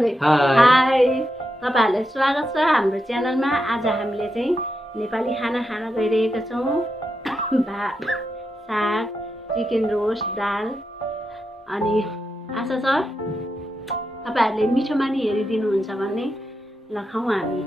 सँगै हाई तपाईहरुलाई स्वागत छ हाम्रो च्यानलमा। आज हामीले चाहिँ नेपाली खाना खान गइरहेका छौं। भात, साग, चिकन रोस्ट, दाल। अनि आशा छ तपाईहरुले मिठो मानी हेरिदिनुहुन्छ भन्ने। ल खाऊ हामी।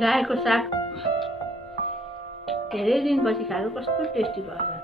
रायोको साग धेरै दिनपछि खाएको कस्तो टेस्टी भयो।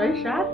Right shot.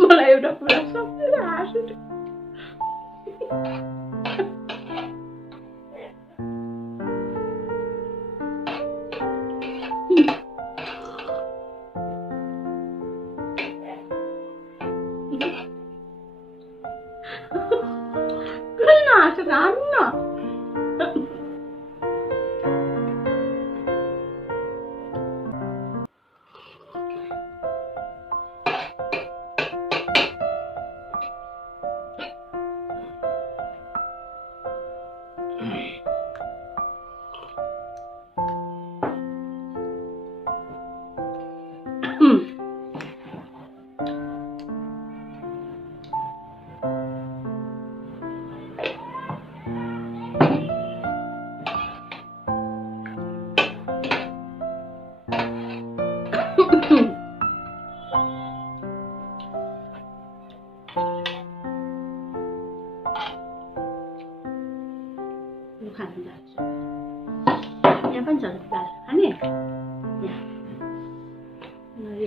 मलाई एउटा कुरा सबैले हाँस उठ्यो। किन हाँसेको हान्न। खान्छ दाल खाने यो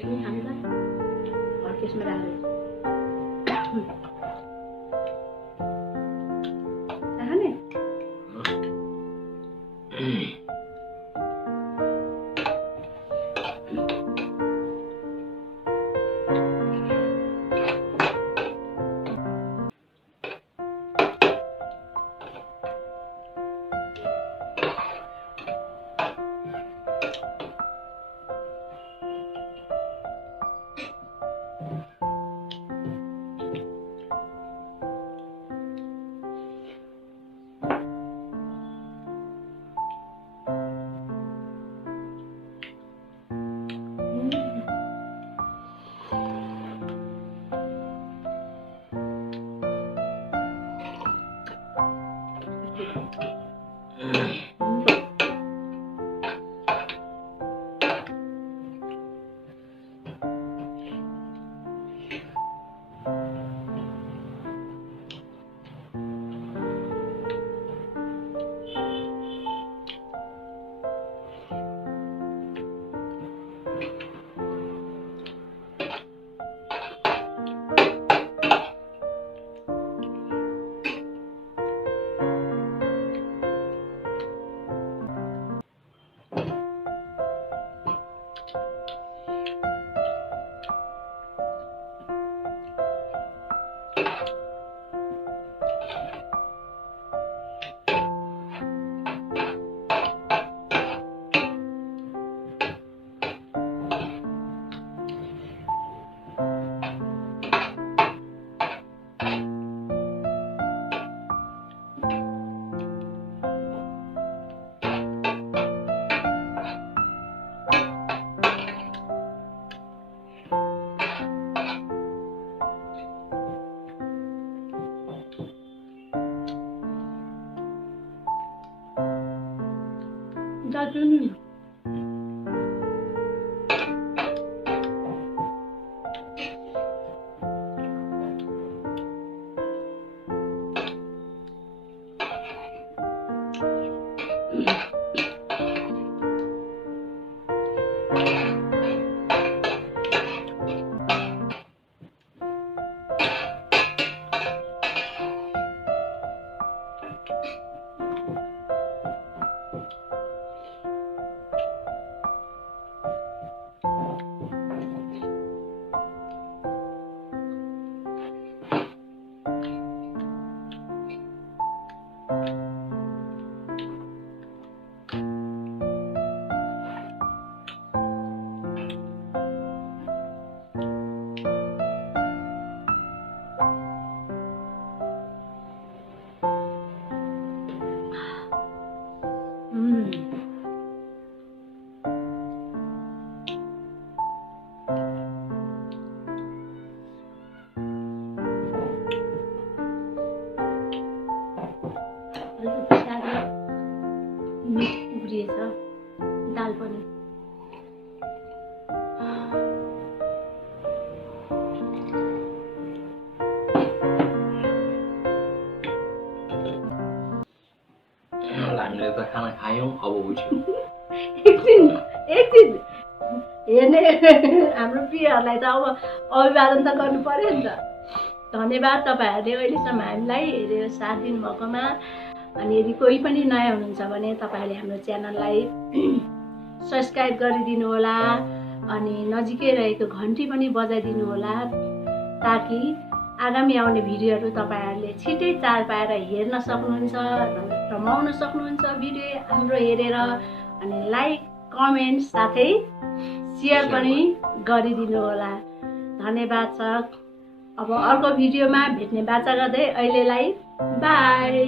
पनि खान्छ त्यसमा राखेर खाने दाल उब्रिएछ दाल पनि हामीले त खाना खायौँ अब उठ्यौँ एकछिन हेर्ने हाम्रो प्रियहरूलाई त अब अभिवादन त गर्नु पर्यो नि त। धन्यवाद तपाईँहरूले अहिलेसम्म हामीलाई हेरेर साथ दिनुभएकोमा। अनि यदि कोही पनि नयाँ हुनुहुन्छ भने तपाईँहरूले हाम्रो च्यानललाई सब्सक्राइब गरिदिनु होला अनि नजिकै रहेको घन्टी पनि बजाइदिनु होला ताकि आगामी आउने भिडियोहरू तपाईँहरूले छिटै चाल पाएर हेर्न सक्नुहुन्छ, रमाउन सक्नुहुन्छ भिडियो हाम्रो हेरेर। अनि लाइक कमेन्ट साथै सेयर पनि गरिदिनु होला। धन्यवाद छ। अब अर्को भिडियोमा भेट्ने बाचा गर्दै अहिलेलाई बाई।